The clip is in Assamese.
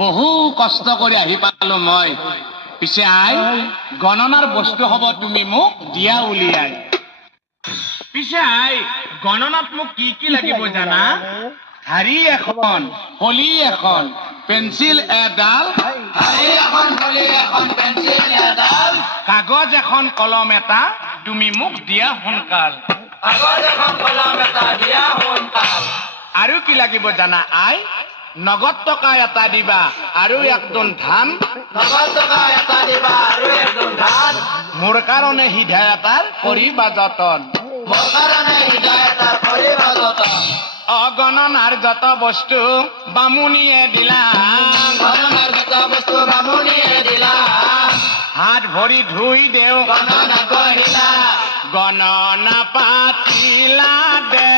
বহু কষ্ট কৰি আহি পালো মই। পিছে আই গণনাৰ বস্তু হ'ব তুমি মোক দিয়া উলিয়াই। পিছে আই গণনাত মোক কি কি লাগিব জানা? হাৰি এখন, হলি এখন, পেঞ্চিল এডাল, কাগজ এখন কলম এটা, তুমি মোক দিয়া সোনকাল। আৰু কি লাগিব জানা আই? নগদ টকা এটা দিবা আৰু একদম ধান, মোৰ কাৰণে হৃদয়তাৰ কৰিবা যতন। অগণনাৰ যত বস্তু বামুণীয়ে দিলা, হাত ভৰি ধুই দেও গণনা পাতিলা দে।